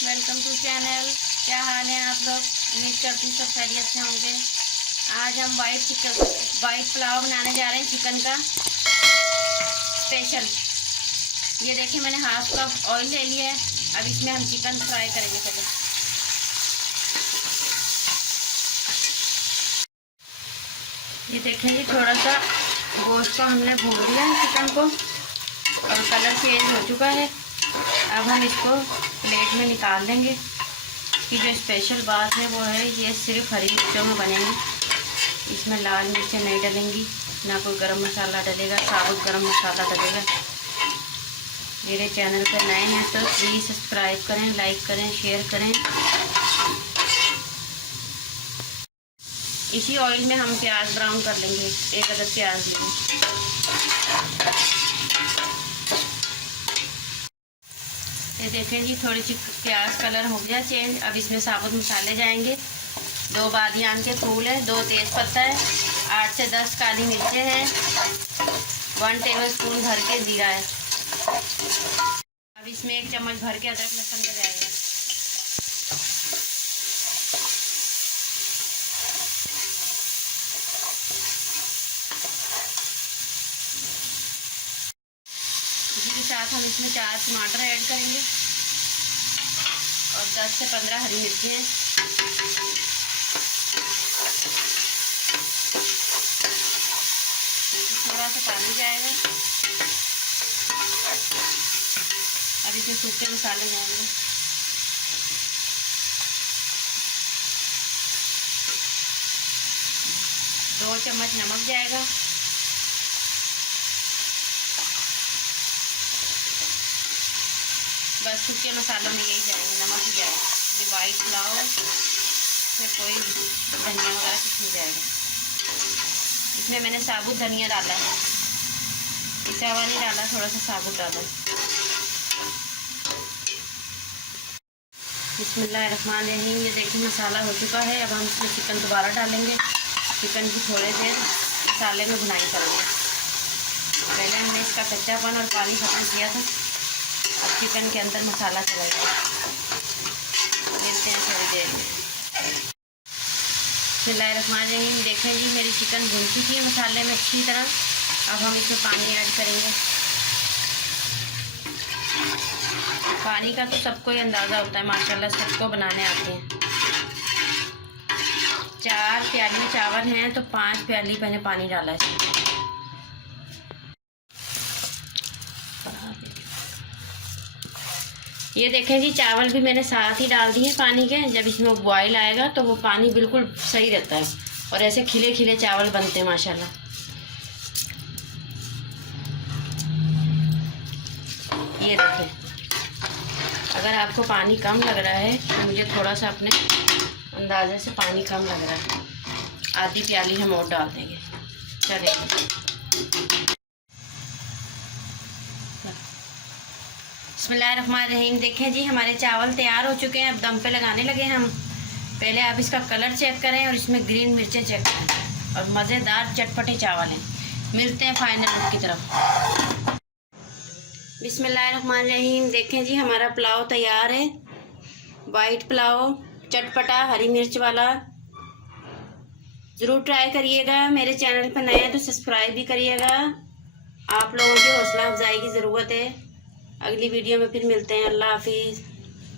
Welcome to channel. क्या हाल है आप लोग? उम्मीद करती हूँ सब खैरियत से होंगे। आज हम वाइट पुलाव बनाने जा रहे हैं, चिकन का स्पेशल। ये देखिए मैंने हाफ कप ऑयल ले लिया है। अब इसमें हम चिकन फ्राई करेंगे पहले। ये देखें जी, थोड़ा सा गोश्त को हमने भून लिया है, चिकन को, और कलर चेंज हो चुका है। अब हम इसको प्लेट में निकाल देंगे। कि जो स्पेशल बात है वो है, ये सिर्फ हरी मिर्चों में बनेंगी। इसमें लाल मिर्चें नहीं डलेंगी, ना कोई गरम मसाला डलेगा, साबुत गरम मसाला डलेगा। मेरे चैनल पर नए हैं तो प्लीज़ सब्सक्राइब करें, लाइक करें, शेयर करें। इसी ऑयल में हम प्याज ब्राउन कर लेंगे। एक अदद प्याज लेंगे। ये देखें जी, थोड़ी सी प्याज कलर हो गया चेंज। अब इसमें साबुत मसाले जाएंगे। 2 बादियान के फूल है, 2 तेज़ पत्ता है, 8 से 10 काली मिर्चें हैं, 1 टेबलस्पून भर के जीरा है। अब इसमें 1 चम्मच भर के अदरक लहसुन का जाएगा। इसी के साथ हम इसमें 4 टमाटर ऐड करेंगे और 10 से 15 हरी मिर्ची हैं। थोड़ा सा पानी जाएगा। अब इसमें सूखे मसाले जाएंगे। दो चम्मच नमक जाएगा। बस सूखे मसालों में यही जाएंगे, नमक ही जाएगा। ये वाइट पुलाव में कोई धनिया वगैरह कुछ नहीं जाएगा। इसमें मैंने साबुत धनिया डाला है, पिसा हुआ नहीं डाला, थोड़ा सा साबुत डाला। बिस्मिल्लाहिर्रहमानिर्रहीम। ये देखिए मसाला हो चुका है। अब हम इसमें चिकन दोबारा डालेंगे। चिकन की थोड़ी देर मसाले में भुनाई करेंगे। पहले हमने इसका कच्चापन और पानी ख़त्म किया था। अब चिकन के अंदर मसाला चलाएगा। मिलते हैं थोड़ी देर में। बिस्मिल्लाहिर्रहमानिर्रहीम। देखें जी, मेरी चिकन भून चुकी है मसाले में अच्छी तरह। अब हम इसमें पानी ऐड करेंगे। पानी का तो सबको ही अंदाज़ा होता है, माशाल्लाह सबको बनाने आते हैं। 4 प्याली चावल हैं तो 5 प्याली मैंने पानी डाला है। ये देखें जी, चावल भी मैंने साथ ही डाल दिए पानी के। जब इसमें बॉयल आएगा तो वो पानी बिल्कुल सही रहता है और ऐसे खिले खिले चावल बनते हैं माशाल्लाह। ये देखें, अगर आपको पानी कम लग रहा है तो मुझे थोड़ा सा अपने अंदाजे से पानी कम लग रहा है, आधी प्याली हम और डाल देंगे। चलिए, बिस्मिल्लाहिर्रहमानिर्रहीम। देखें जी, हमारे चावल तैयार हो चुके हैं। अब दम पे लगाने लगे हम। पहले आप इसका कलर चेक करें और इसमें ग्रीन मिर्चें चेक करें, और मज़ेदार चटपटे चावल हैं। मिलते हैं फाइनल लुक की तरफ। बिस्मिल्लाहिर्रहमानिर्रहीम। देखें जी, हमारा पुलाव तैयार है। वाइट पुलाव, चटपटा, हरी मिर्च वाला। ज़रूर ट्राई करिएगा। मेरे चैनल पर नए हैं तो सब्सक्राइब भी करिएगा। आप लोगों की हौसला अफजाई की ज़रूरत है। अगली वीडियो में फिर मिलते हैं। अल्लाह हाफिज़।